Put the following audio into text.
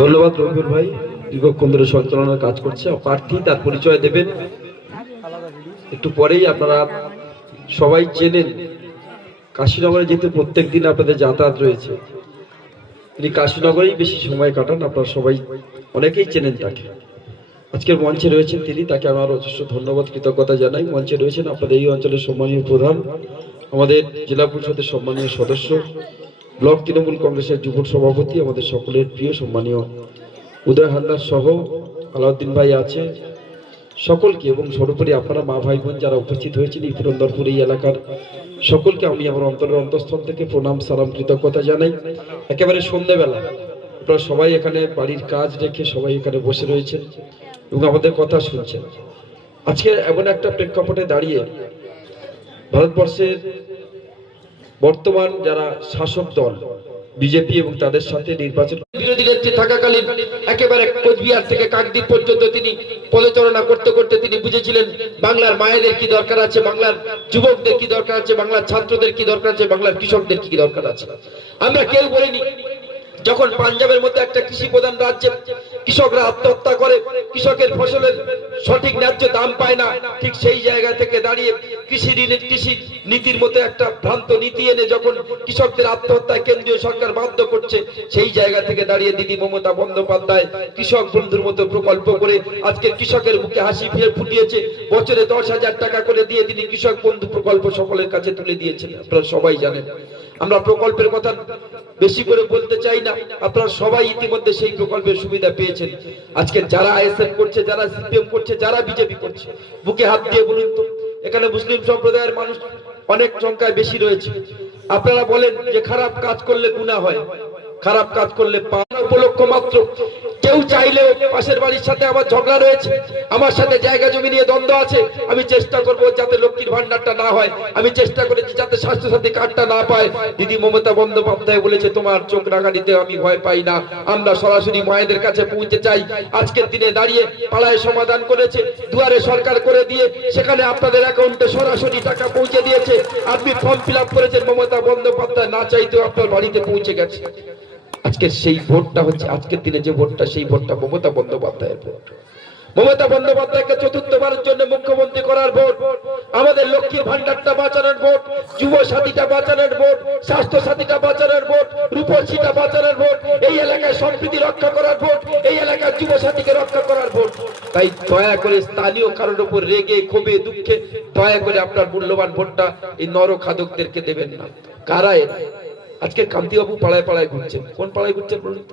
ধন্যবাদ রবিউল ভাই, দীর্ঘক্ষণ ধরে সঞ্চালনার কাজ করছে। প্রার্থী তার পরিচয় দেবেন একটু পরেই। আপনারা সবাই চেনেন কাশীনগরে, যেহেতু প্রত্যেক দিন আপনাদের যাতায়াত রয়েছে, তিনি কাশীনগরেই বেশি সময় কাটান। আপনারা সবাই অনেকেই চেনেন তাকে। আজকের মঞ্চে রয়েছেন তিনি, তাকে আমার যথেষ্ট ধন্যবাদ কৃতজ্ঞতা জানাই। মঞ্চে রয়েছেন আপনাদের এই অঞ্চলের সম্মানীয় প্রধান, আমাদের জেলা পরিষদের সম্মানীয় সদস্য, ব্লক তৃণমূল কংগ্রেসের যুব সভাপতি, আমাদের সকলের প্রিয় সম্মানীয় উদয় হালদার সহ আলাউদ্দিন ভাই আছে, সকলকে এবং সর্বোপরি আপনারা মা ভাই বোন যারা উপস্থিত হয়েছেন এই পুরন্দরপুর এই এলাকার সকলকে আমি আমার অন্তরের অন্তঃস্থল থেকে প্রণাম সালাম কৃতজ্ঞতা জানাই। একেবারে সন্ধ্যেবেলা আপনারা সবাই এখানে বাড়ির কাজ রেখে সবাই এখানে বসে রয়েছেন এবং আমাদের কথা শুনছেন। আজকে এমন একটা প্রেক্ষাপটে দাঁড়িয়ে ভারতবর্ষের বর্তমান যারা শাসক দল বিজেপি এবং তাদের সাথে নির্বাচন বিরোধী নেত্রী থাকাকালীন একেবারে কোচবিহার থেকে কাকদ্বীপ পর্যন্ত তিনি পদচারণা করতে করতে তিনি বুঝেছিলেন বাংলার মায়েদের কি দরকার আছে, বাংলার যুবকদের কি দরকার আছে, বাংলার ছাত্রদের কি দরকার আছে, বাংলার কৃষকদের কি দরকার আছে। আমরা কেউ বলিনি যখন পাঞ্জাবের মধ্যে একটা কৃষি প্রধান রাজ্যে কৃষকরা আত্মহত্যা করে, কৃষকের ফসলের সঠিক ন্যায্য দাম পায় না, ঠিক সেই জায়গা থেকে দাঁড়িয়ে কৃষি নীতির মতো একটা ভ্রান্ত নীতি এনে যখন কৃষকদের আত্মহত্যায় কেন্দ্রীয় সরকার বাধ্য করছে, সেই জায়গা থেকে দাঁড়িয়ে দিদি মমতা বন্দ্যোপাধ্যায় কৃষক বন্ধুর মতো প্রকল্প করে আজকে কৃষকের মুখে হাসি ফুটিয়েছে। বছরে 10,000 টাকা করে দিয়ে তিনি কৃষক বন্ধু প্রকল্প সকলের কাছে তুলে দিয়েছেন। আপনারা সবাই জানেন, আমরা প্রকল্পের কথা বেশি করে বলতে চাই না, আপনারা সবাই ইতিমধ্যে সেই প্রকল্পের সুবিধা পেয়েছেন। আজকে যারা আইএসএফ করছে, যারা সিপিএম করছে, যারা বিজেপি করছে, বুকে হাত দিয়ে বলুন তো, এখানে মুসলিম সম্প্রদায়ের মানুষ অনেক সংখ্যায় বেশি রয়েছে। আপনারা বলেন যে খারাপ কাজ করলে গুনাহ হয়, খারাপ কাজ করলে উপলক্ষ মাত্র। কেউ চাইলেও পাশের বাড়ির সাথে আমার ঝগড়া রয়েছে, আমার সাথে জায়গা জমি নিয়ে দ্বন্দ্ব আছে, আমি চেষ্টা করব যাতে লক্ষ্মীর ভান্ডারটা না হয়, আমি চেষ্টা করেছি যাতে স্বাস্থ্যসাথী কার্ডটা না পায়। দিদি মমতা বন্দ্যোপাধ্যায় বলেছে তোমার চোখ রাঙানিতে আমি ভয় পাই না, আমরা সরাসরি মায়েদের কাছে পৌঁছে চাই। আজকের দিনে দাঁড়িয়ে পাড়ায় সমাধান করেছে, দুয়ারে সরকার করে দিয়ে সেখানে আপনাদের অ্যাকাউন্টে সরাসরি টাকা পৌঁছে দিয়েছে। আপনি ফর্ম ফিল আপ করেছেন, মমতা বন্দ্যোপাধ্যায় না চাইতেও আপনার বাড়িতে পৌঁছে গেছে। আজকে সেই ভোটটা হচ্ছে, আজকের দিনে যে ভোটটা, সেই ভোটটা মমতা বন্দ্যোপাধ্যায়ের ভোট। মমতা বন্দ্যোপাধ্যায়কে চতুর্থবারের জন্য মুখ্যমন্ত্রী করার ভোট, আমাদের লক্ষ্মীর ভান্ডারটা বাঁচানোর ভোট, যুব সাথীটা বাঁচানোর ভোট, স্বাস্থ্য সাথীটা বাঁচানোর ভোট, রূপশ্রীটা বাঁচানোর ভোট, এই এলাকায় সম্প্রীতি রক্ষা করার ভোট, এই এলাকার যুব সাথীকে রক্ষা করার ভোট। তাই দয়া করে স্থানীয় কারোর উপর রেগে ক্ষোভে দুঃখে দয়া করে আপনার মূল্যবান ভোটটা এই নরখাদকদেরকে দেবেন না। কারা এরা? আজকে কান্তিবাবু পাড়ায় পাড়ায় ঘুরছেন, কোন পাড়ায় ঘুরছেন বলুন?